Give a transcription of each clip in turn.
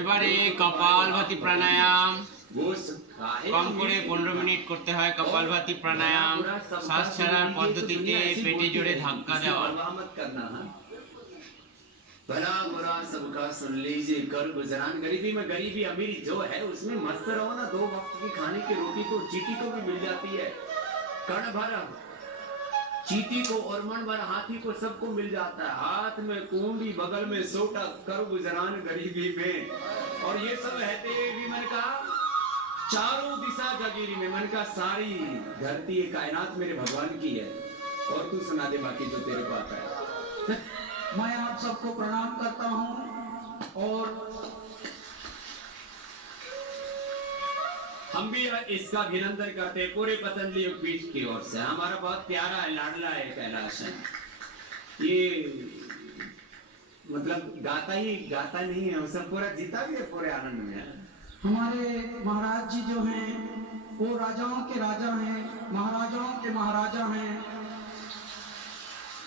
এবারে কপালভাতি প্রাণায়াম কম করে 15 মিনিট করতে হয়। কপালভাতি প্রাণায়াম শ্বাস ছাড়ার পদ্ধতিতে পেটে জোরে ধাক্কা দেওয়া। भला बुरा सबका सुन लीजिए, कर गुजरान गरीबी में गरीबी अमीरी जो है उसमें मस्त रहो ना। 2 वक्त की खाने की रोटी तो चीटी को भी मिल जाती है। कण भर चीटी को और मन भर हाथी को सबको मिल जाता है। हाथ में कुंडी बगल में सोटा, कर गुजरान गरीबी में। और ये सब रहते भी मन का चारों दिशा जगीरी में। मन का सारी धरती ये कायनात मेरे भगवान की है। और तू सुना दे बाकी जो तेरे को आता है। मैं आप सबको प्रणाम करता हूं और हम भी इसका अभिनंदन करते हैं पूरे पतंजलि पीठ की ओर से। हमारा बहुत प्यारा है, लाडला है कैलाश है। ये मतलब गाता नहीं है, सब पूरा जीता भी है, पूरे आनंद में है। हमारे महाराज जी जो हैं वो राजाओं के राजा हैं, महाराजाओं के महाराजा हैं।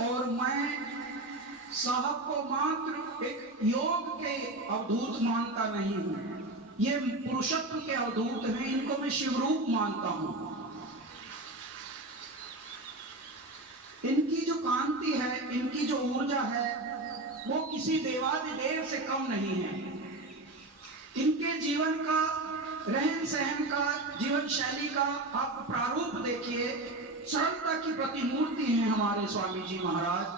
और मैं साहब को मात्र एक योग के अवधूत मानता नहीं हूं, ये पुरुषत्व के अवधूत हैं। इनको मैं शिवरूप मानता हूं। इनकी जो कांति है, इनकी जो ऊर्जा है, वो किसी देवादिदेव से कम नहीं है। इनके जीवन का, रहन सहन का, जीवन शैली का आप प्रारूप देखिए। सरलता की प्रतिमूर्ति हैं हमारे स्वामी जी महाराज।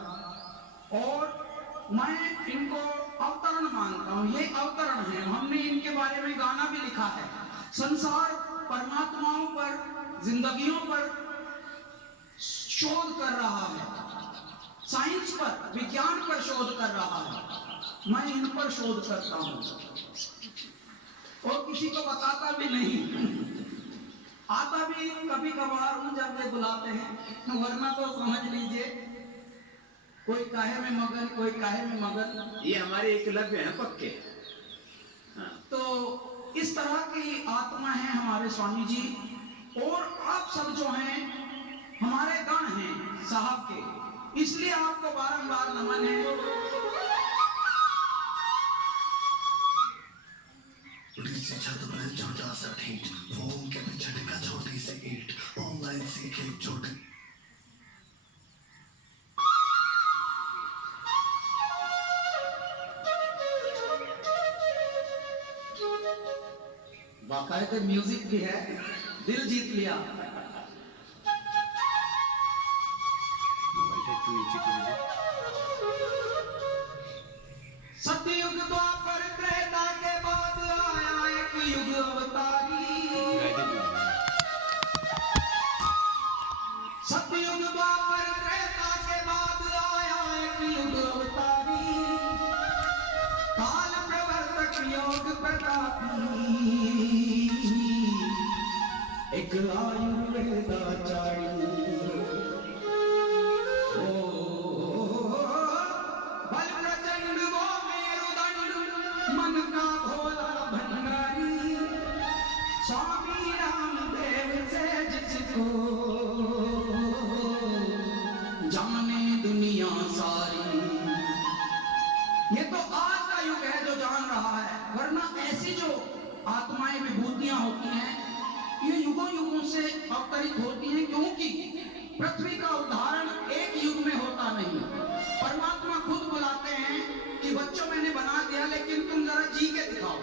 और मैं इनको अवतरण मानता हूं। ये अवतरण है। हमने इनके बारे में गाना भी लिखा है। संसार परमात्माओं पर, जिंदगियों पर शोध कर रहा है, साइंस पर, विज्ञान पर शोध कर रहा है। मैं इन पर शोध करता हूं और किसी को बताता भी नहीं। आता भी कभी कभार हूं जब वे बुलाते हैं, वरना तो समझ लीजिए कोई काहे में मगन, कोई काहे में मगन। ये हमारे एकलव्य हैं पक्के। तो इस तरह की आत्मा है हमारे स्वामी जी। और आप सब जो हैं हमारे गण हैं साहब के, इसलिए आपको बारंबार नमन है। से छत पर छोटा सा ठीठ, फोन के पीछे टिका छोटी सी ईंट, ऑनलाइन सीखे छोटे। बाकायदे म्यूजिक भी है, दिल जीत लिया। सतयुग द्वापर त्रेता के बाद आया एक युग अवतारी। सतयुग द्वापर त्रेता के बाद आया एक युग अवतारी। काल प्रवर्तक योग प्रतापी, एक आयुर्वेदाचार्य। बल प्रचंड वो मेरुदंड, मन का भोला भंडारी। स्वामी रामदेव से जिसको जाने दुनिया सारी। ये तो आज का युग है जो जान रहा है, वरना ऐसी जो आत्माएं विभूतियां होती हैं ये युगों युगों से अवतरित होती हैं। क्योंकि पृथ्वी का उद्धारण एक युग में होता नहीं। परमात्मा खुद बुलाते हैं कि बच्चों मैंने बना दिया, लेकिन तुम जरा जी के दिखाओ।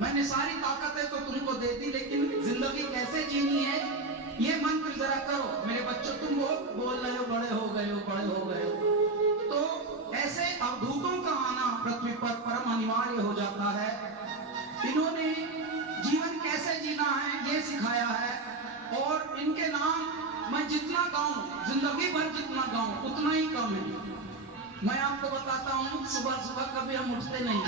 मैंने सारी ताकतें तो तुमको दे दी, लेकिन जिंदगी कैसे जीनी है ये मंत्र जरा करो। मेरे बच्चों तुम वो बोल रहे हो, बड़े हो गए हो, बड़े हो गए हो। तो ऐसे अवधूतों का आना पृथ्वी पर परम अनिवार्य हो जाता है। इन्होंने जीवन कैसे जीना है ये सिखाया है। और इनके नाम मैं जितना गाऊं, जिंदगी भर जितना गाऊं उतना ही कम है। मैं आपको बताता हूं, सुबह सुबह कभी हम उठते नहीं।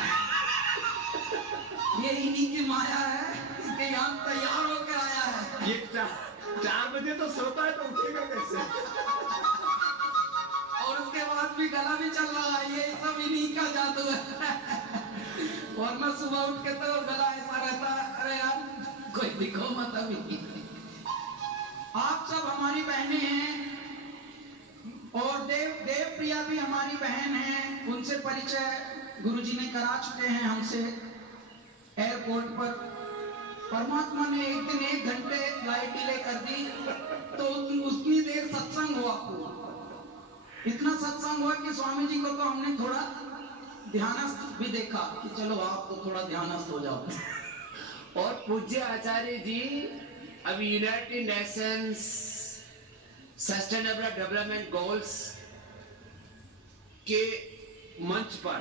ये इन्हीं की माया है, इसके यहाँ तैयार होकर आया है। ये 4 बजे तो सोता है, तो उठेगा कैसे? और उसके बाद भी गला भी चल रहा है। ये सब इन्हीं का जादू है। वरना सुबह उठ के तो गला ऐसा रहता है, अरे यार कोई दिखो मत अभी। आप सब हमारी बहनें हैं और देव प्रिया भी हमारी बहन है। उनसे परिचय गुरुजी ने करा चुके हैं हमसे एयरपोर्ट पर। परमात्मा ने एक दिन 1 घंटे फ्लाइट डिले कर दी तो उतनी देर सत्संग हुआ। इतना सत्संग हुआ कि स्वामी जी को तो हमने थोड़ा ध्यानस्थ भी देखा कि चलो आप तो थोड़ा ध्यानस्थ हो जाओ। और पूज्य आचार्य जी अभी United Nations sustainable development goals के मंच पर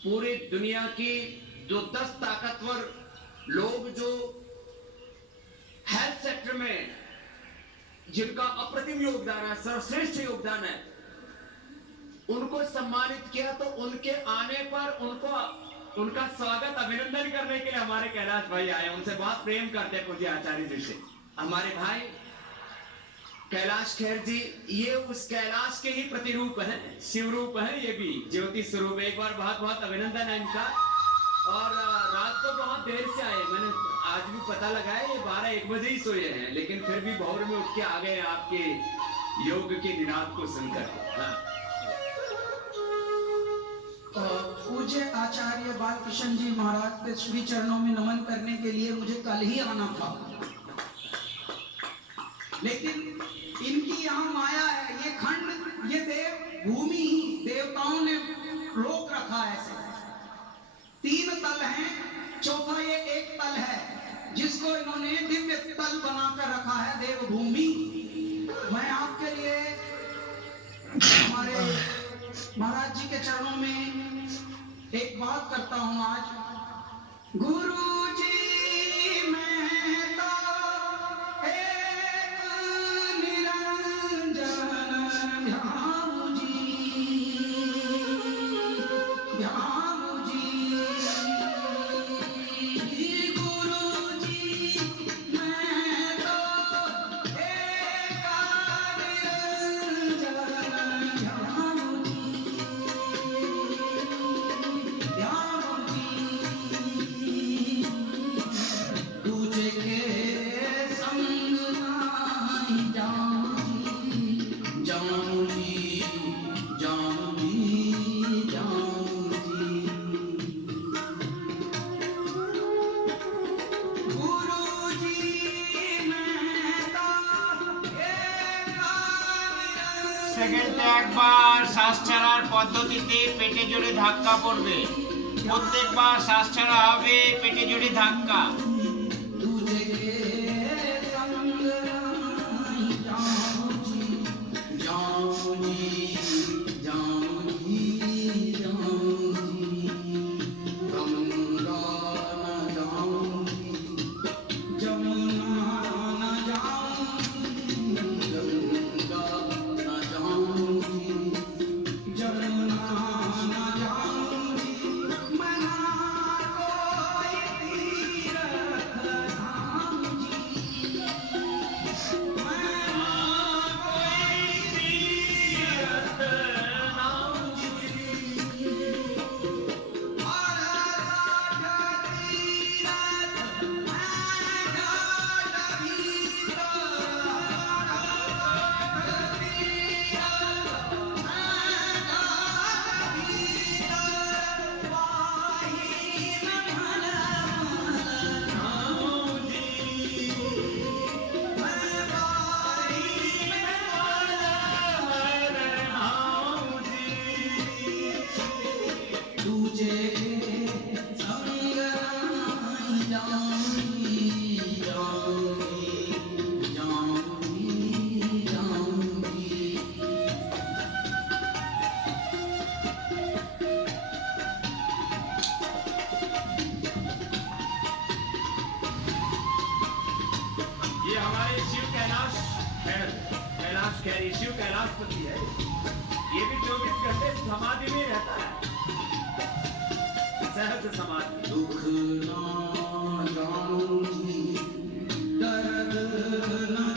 पूरी दुनिया की जो 10 ताकतवर लोग जो हेल्थ सेक्टर में जिनका अप्रतिम योगदान है, सर्वश्रेष्ठ योगदान है, उनको सम्मानित किया। तो उनके आने पर उनका स्वागत अभिनंदन करने के लिए हमारे कैलाश भाई आए। उनसे बहुत प्रेम करते हैं पूज्य आचार्य जी से। हमारे भाई कैलाश खेर जी ये उस कैलाश के ही प्रतिरूप है, शिव रूप है, ये भी ज्योति स्वरूप। एक बार बहुत बहुत अभिनंदन है इनका। और रात को बहुत देर से आए, मैंने आज भी पता लगा है ये 12-1 बजे ही सोए हैं, लेकिन फिर भी भोर में उठ के आ गए आपके योग के निनाद को सुनकर। हाँ। पूज्य आचार्य बालकृष्ण जी महाराज के श्री चरणों में नमन करने के लिए मुझे कल ही आना था, लेकिन इनकी यहाँ माया है। ये खंड, ये देव भूमि ही देवताओं ने रोक रखा है। ऐसे 3 तल हैं, चौथा ये एक तल है जिसको इन्होंने दिव्य तल बनाकर रखा है, देवभूमि। मैं आपके लिए हमारे महाराज जी के चरणों में एक बात करता हूं आज। गुरु जी मैं तो एक निरंजन ध्यान जी, ध्यान जी। गुरु जी मैं तो एक निरंजन ध्यान दूजे के संग आई जाऊं जी, जाऊं जी, जाऊं जी। गुरु जी मैं तो एक সেকেন্ডে একবার শ্বাস ছাড়ার পদ্ধতিতে পেটে জোরে ধাক্কা পড়বে। প্রত্যেকবার শ্বাস ছাড়া হবে, পেটে জোরে ধাক্কা। दूजे के संग आई जाऊं जी, जाऊं जी, जाऊं जी, जाऊं जी। गंगा न जाऊं जी, जमुना न जाऊं जी, गंगा न जाऊं जी, जमुना न जाऊं जी। मैं ना कोई तीरथ धाम जी, मैं ना कोई तीरथ धाम जी। और साठ तीरथ मैं घाट भीतर, साठ तीरथ मैं घाट भीतर, वाही में मन धाम जी, मैं वाही में मन धाम जी। दूजे के संग आई जाऊं जी, जाऊं जी, जाऊं जी, जाऊं जी। ये हमारे शिव कैलाश खैर शिव कैलाशपति है। ये भी 24 घंटे समाधि में रहता है, सहज समाधि। दुख ना जानूं जी, दर्द ना